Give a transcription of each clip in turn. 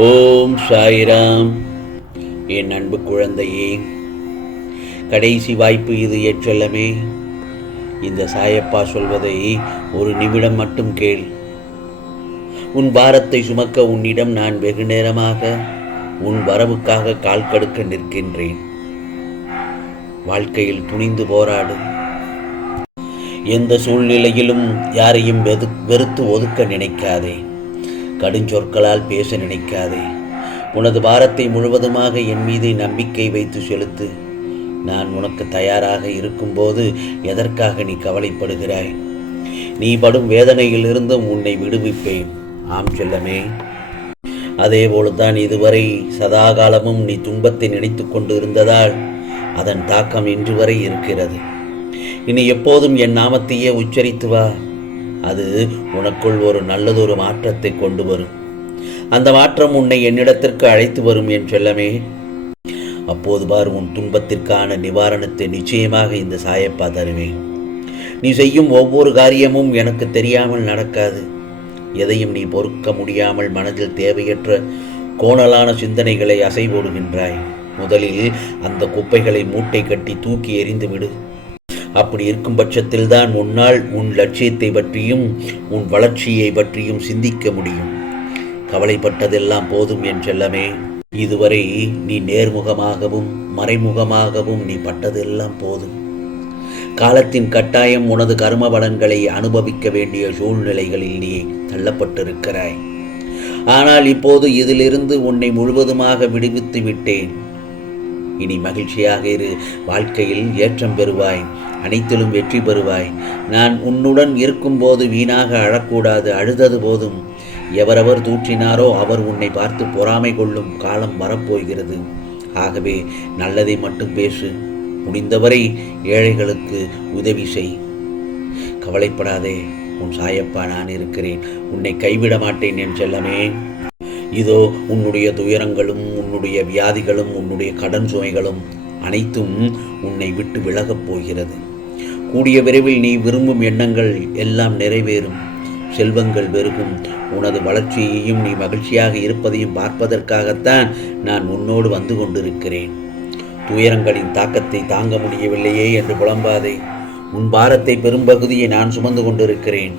ஓம் சாய்ராம். என் அன்பு குழந்தையே, கடைசி வாய்ப்பு இது ஏற்றல்லமே. இந்த சாயப்பா சொல்வதை ஒரு நிமிடம் மட்டும் கேள். உன் பாரத்தை சுமக்க உன்னிடம் நான் வெகு நேரமாக உன் வரவுக்காக கால் கடுக்க நிற்கின்றேன். வாழ்க்கையில் துணிந்து போராடு. எந்த சூழ்நிலையிலும் யாரையும் வெறுத்து ஒதுக்க நினைக்காதே. கடுஞ்சொற்களால் பேச நினைக்காதே. உனது பாரத்தை முழுவதுமாக என் மீது நம்பிக்கை வைத்து செலுத்து. நான் உனக்கு தயாராக இருக்கும்போது எதற்காக நீ கவலைப்படுகிறாய்? நீ படும் வேதனையிலிருந்தும் உன்னை விடுவிப்பேன். ஆம் செல்லமே. அதேபோல்தான் இதுவரை சதாகாலமும் நீ துன்பத்தை நினைத்து கொண்டு இருந்ததால் அதன் தாக்கம் இன்று வரை இருக்கிறது. இனி எப்போதும் என் நாமத்தையே உச்சரித்து வா. அது உனக்குள் ஒரு நல்லதொரு மாற்றத்தை கொண்டு வரும். அந்த மாற்றம் உன்னை என்னிடத்திற்கு அழைத்து வரும் என் செல்லமே. அப்போது பார், உன் துன்பத்திற்கான நிவாரணத்தை நிச்சயமாக இந்த சாயப்பா தருவேன். நீ செய்யும் ஒவ்வொரு காரியமும் எனக்கு தெரியாமல் நடக்காது. எதையும் நீ பொறுக்க முடியாமல் மனதில் தேவையற்ற கோணலான சிந்தனைகளை அசைபோடுகின்றாய். முதலில் அந்த குப்பைகளை மூட்டை கட்டி தூக்கி எறிந்து விடு. அப்படி இருக்கும் பட்சத்தில் தான் உன்னால் உன் லட்சியத்தை பற்றியும் உன் வளர்ச்சியை பற்றியும் சிந்திக்க முடியும். கவலைப்பட்டதெல்லாம் போதும் என் செல்லமே. இதுவரை நீ நேர்முகமாகவும் மறைமுகமாகவும் நீ பட்டதெல்லாம் போதும். காலத்தின் கட்டாயம் உனது கர்ம பலன்களை அனுபவிக்க வேண்டிய சூழ்நிலைகளில் நீ தள்ளப்பட்டிருக்கிறாய். ஆனால் இப்போது இதிலிருந்து உன்னை முழுவதுமாக விடுவித்து விட்டேன். இனி மகிழ்ச்சியாக இரு. வாழ்க்கையில் ஏற்றம் பெறுவாய். அனைத்திலும் வெற்றி பெறுவாய். நான் உன்னுடன் இருக்கும்போது வீணாக அழக்கூடாது. அழுதது போதும். எவரவர் தூற்றினாரோ அவர் உன்னை பார்த்து பொறாமை கொள்ளும் காலம் வரப்போகிறது. ஆகவே நல்லதை மட்டும் பேசு. முடிந்தவரை ஏழைகளுக்கு உதவி செய். கவலைப்படாதே. உன் சாயப்பா நான் இருக்கிறேன். உன்னை கைவிட மாட்டேன் என் செல்லமே. இதோ உன்னுடைய துயரங்களும் உன்னுடைய வியாதிகளும் உன்னுடைய கடன் சுமைகளும் அனைத்தும் உன்னை விட்டு விலகப் போகிறது. கூடிய விரைவில் நீ விரும்பும் எண்ணங்கள் எல்லாம் நிறைவேறும். செல்வங்கள் பெருகும். உனது வளர்ச்சியையும் நீ மகிழ்ச்சியாக இருப்பதையும் பார்ப்பதற்காகத்தான் நான் உன்னோடு வந்து கொண்டிருக்கிறேன். துயரங்களின் தாக்கத்தை தாங்க முடியவில்லையே என்று புலம்பாதே. உன் பாரத்தை பெரும்பகுதியை நான் சுமந்து கொண்டிருக்கிறேன்.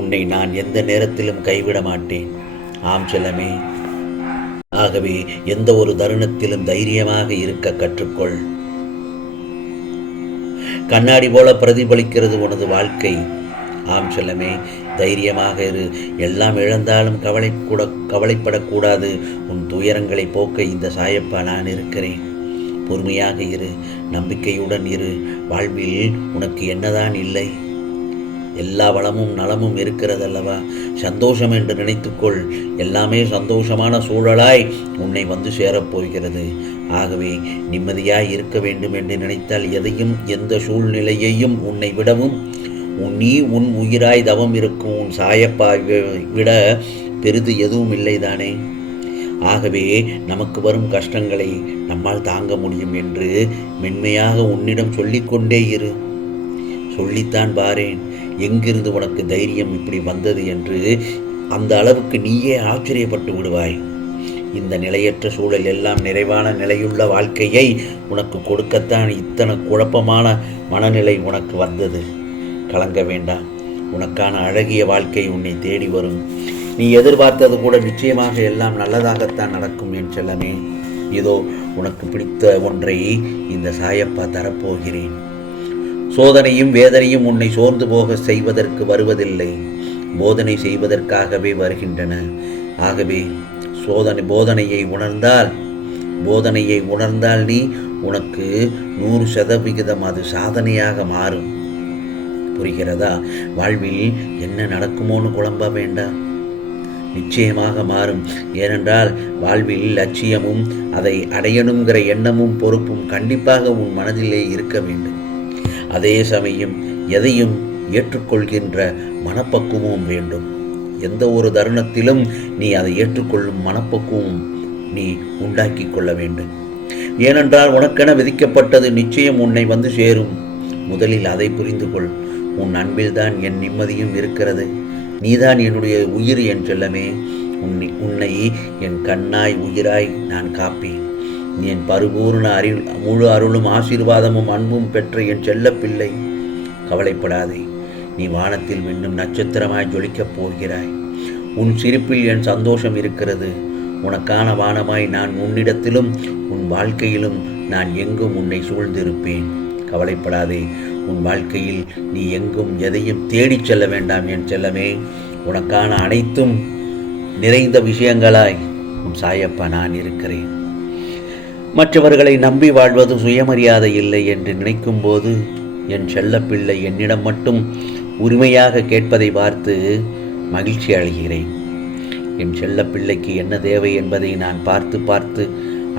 உன்னை நான் எந்த நேரத்திலும் கைவிட மாட்டேன். ஆம் செல்லமே. ஆகவே எந்த ஒரு தருணத்திலும் தைரியமாக இருக்க கற்றுக்கொள். கண்ணாடி போல பிரதிபலிக்கிறது உனது வாழ்க்கை. ஆம் செல்லமே, தைரியமாக இரு. எல்லாம் இழந்தாலும் கவலைப்படக்கூடாது. உன் துயரங்களை போக்க இந்த சாயப்பா நான் இருக்கிறேன். பொறுமையாக இரு. நம்பிக்கையுடன் இரு. வாழ்வில் உனக்கு என்னதான் இல்லை? எல்லா வளமும் நலமும் இருக்கிறதல்லவா? சந்தோஷம் என்று நினைத்துக்கொள். எல்லாமே சந்தோஷமான சூழலாய் உன்னை வந்து சேரப்போகிறது. ஆகவே நிம்மதியாய் இருக்க வேண்டும் என்று நினைத்தால் எதையும் எந்த சூழ்நிலையையும் உன்னை விடவும் நீ உன் உயிராய் தவம் இருக்கும் உன் சாயப்பா விட பெரிது எதுவும் இல்லைதானே. ஆகவே நமக்கு வரும் கஷ்டங்களை நம்மால் தாங்க முடியும் என்று மென்மையாக உன்னிடம் சொல்லிக்கொண்டே இரு. சொல்லித்தான் பாரேன் எங்கிருந்து உனக்கு தைரியம் இப்படி வந்தது என்று. அந்த அளவுக்கு நீயே ஆச்சரியப்பட்டு விடுவாய். இந்த நிலையற்ற சூழல் எல்லாம் நிறைவான நிலையுள்ள வாழ்க்கையை உனக்கு கொடுக்கத்தான் இத்தனை குழப்பமான மனநிலை உனக்கு வந்தது. கலங்க வேண்டாம். உனக்கான அழகிய வாழ்க்கை உன்னை தேடி வரும். நீ எதிர்பார்த்தது கூட நிச்சயமாக எல்லாம் நல்லதாகத்தான் நடக்கும் என் செல்லமே. இதோ உனக்கு பிடித்த ஒன்றை இந்த சாயப்பா தரப்போகிறேன். சோதனையும் வேதனையும் உன்னை சோர்ந்து போக செய்வதற்கு வருவதில்லை, போதனை செய்வதற்காகவே வருகின்றன. ஆகவே போதனையை உணர்ந்தால் நீ உனக்கு 100% அது சாதனையாக மாறும். புரிகிறதா? வாழ்வில் என்ன நடக்குமோன்னு குழம்ப வேண்டாம். நிச்சயமாக மாறும். ஏனென்றால் வாழ்வில் லட்சியமும் அதை அடையணுங்கிற எண்ணமும் பொறுப்பும் கண்டிப்பாக உன் மனதிலே இருக்க வேண்டும். அதே சமயம் எதையும் ஏற்றுக்கொள்கின்ற மனப்பக்குவமும் வேண்டும். எந்த ஒரு தருணத்திலும் நீ அதை ஏற்றுக்கொள்ளும் மனப்பக்குவம் நீ உண்டாக்கி கொள்ள வேண்டும். ஏனென்றால் உனக்கென விதிக்கப்பட்டது நிச்சயம் உன்னை வந்து சேரும். முதலில் அதை புரிந்து கொள். உன் அன்பில்தான் என் நிம்மதியும் இருக்கிறது. நீதான் என்னுடைய உயிர் என் செல்லமே. உன்னை என் கண்ணாய் உயிராய் நான் காப்பேன். நீ என் பரிபூர்ண முழு அருளும் ஆசீர்வாதமும் அன்பும் பெற்ற என் செல்ல பிள்ளை. கவலைப்படாதே, நீ வானத்தில் மின்னும் நட்சத்திரமாய் ஜொலிக்கப் போகிறாய். உன் சிரிப்பில் என் சந்தோஷம் இருக்கிறது. உனக்கான வானமாய் நான் உன்னிடத்திலும் உன் வாழ்க்கையிலும் நான் எங்கும் உன்னை சூழ்ந்திருப்பேன். கவலைப்படாதே, உன் வாழ்க்கையில் நீ எங்கும் எதையும் தேடிச் செல்ல வேண்டாம் என் செல்லமே. உனக்கான அனைத்தும் நிறைந்த விஷயங்களாய் உன் சாயப்பா நான் இருக்கிறேன். மற்றவர்களை நம்பி வாழ்வது சுயமரியாதை இல்லை என்று நினைக்கும் போது என் செல்லப்பிள்ளை என்னிடம் மட்டும் உரிமையாக கேட்பதை பார்த்து மகிழ்ச்சி அடைகிறேன். என் செல்லப்பிள்ளைக்கு என்ன தேவை என்பதை நான் பார்த்து பார்த்து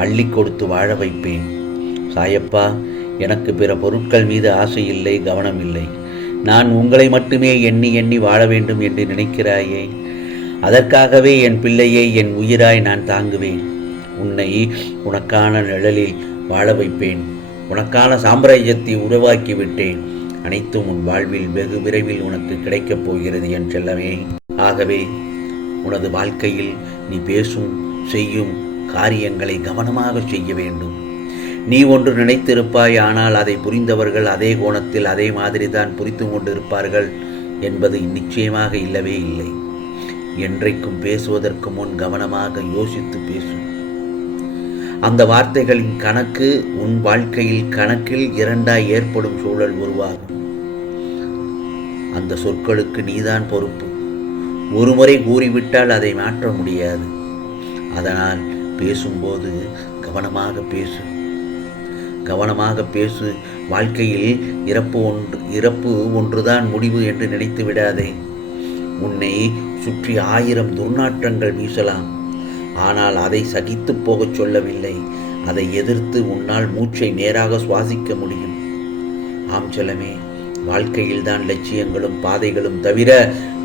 அள்ளி கொடுத்து வாழ வைப்பேன். சாயப்பா, எனக்கு பிற பொருட்கள் மீது ஆசை இல்லை, கவனம் இல்லை. நான் உங்களை மட்டுமே எண்ணி எண்ணி வாழ வேண்டும் என்று நினைக்கிறாயே, அதற்காகவே என் பிள்ளையை என் உயிராய் நான் தாங்குவேன். உன்னை உனக்கான நிழலில் வாழ வைப்பேன். உனக்கான சாம்ராஜ்யத்தை உருவாக்கி விட்டேன். அனைத்தும் உன் வாழ்வில் வெகு விரைவில் உனக்கு கிடைக்கப் போகிறது என் செல்லமே. ஆகவே உனது வாழ்க்கையில் நீ பேசும் செய்யும் காரியங்களை கவனமாக செய்ய வேண்டும். நீ ஒன்று நினைத்திருப்பாய், ஆனால் அதை புரிந்தவர்கள் அதே கோணத்தில் அதே மாதிரி தான் புரிந்து கொண்டிருப்பார்கள் என்பது நிச்சயமாக இல்லவே இல்லை. என்றைக்கும் பேசுவதற்கு முன் கவனமாக யோசித்து பேசும். அந்த வார்த்தைகளின் கணக்கு உன் வாழ்க்கையில் கணக்கில் இரண்டாய் ஏற்படும் சூழல் உருவாகும். அந்த சொற்களுக்கு நீதான் பொறுப்பு. ஒருமுறை கூறிவிட்டால் அதை மாற்ற முடியாது. அதனால் பேசும்போது கவனமாக பேசு. வாழ்க்கையில் இறப்பு ஒன்றுதான் முடிவு என்று நினைத்து விடாதே. உன்னை சுற்றி 1000 துர்நாற்றங்கள் வீசலாம், ஆனால் அதை சகித்து போகச் சொல்லவில்லை. அதை எதிர்த்து உன்னால் மூச்சை நேராக சுவாசிக்க முடியும். ஆம் செல்லமே, வாழ்க்கையில்தான் லட்சியங்களும் பாதைகளும் தவிர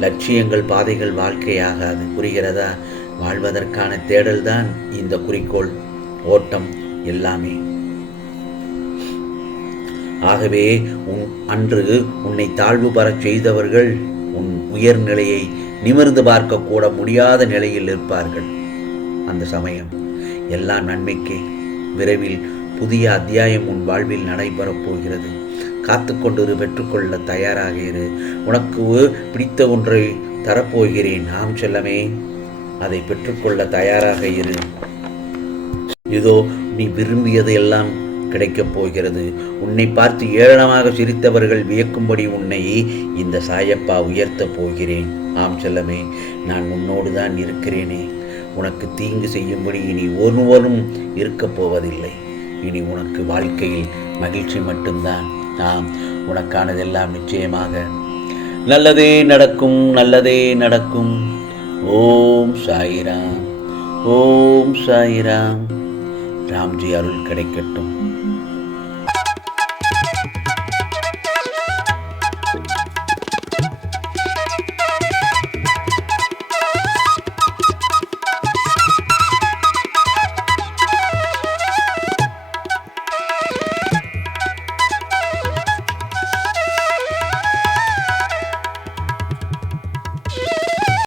லட்சியங்கள் பாதைகள் வாழ்க்கையாகாது. புரிகிறதா? வாழ்வதற்கான தேடல்தான் இந்த குறிக்கோள், ஓட்டம் எல்லாமே. ஆகவே அன்று உன்னை தாழ்வு பெறச் செய்தவர்கள் உன் உயர்நிலையை நிமிர்ந்து பார்க்க கூட முடியாத நிலையில் இருப்பார்கள். அந்த சமயம் எல்லாம் நன்மைக்கே. விரைவில் புதிய அத்தியாயம் உன் வாழ்வில் நடைபெறப் போகிறது. காத்து கொண்டிரு, பெற்றுக்கொள்ள தயாராக இரு. உனக்கு பிடித்த ஒன்றை தரப்போகிறேன். ஆம் செல்லமே, அதை பெற்றுக்கொள்ள தயாராக இரு. இதோ நீ விரும்பியது எல்லாம் கிடைக்கப் போகிறது. உன்னை பார்த்து ஏளனமாக சிரித்தவர்கள் வியக்கும்படி உன்னை இந்த சாயப்பா உயர்த்தப் போகிறேன். ஆம் செல்லமே, நான் உன்னோடு தான் இருக்கிறேனே. உனக்கு தீங்கு செய்யும்படி இனி ஒருவரும் இருக்கப் போவதில்லை. இனி உனக்கு வாழ்க்கையில் மகிழ்ச்சி மட்டும்தான். நாம் உனக்கானதெல்லாம் நிச்சயமாக நல்லதே நடக்கும், நல்லதே நடக்கும். ஓம் சாயிராம், ஓம் சாயிராம். ராம்ஜி அருள் கிடைக்கட்டும்.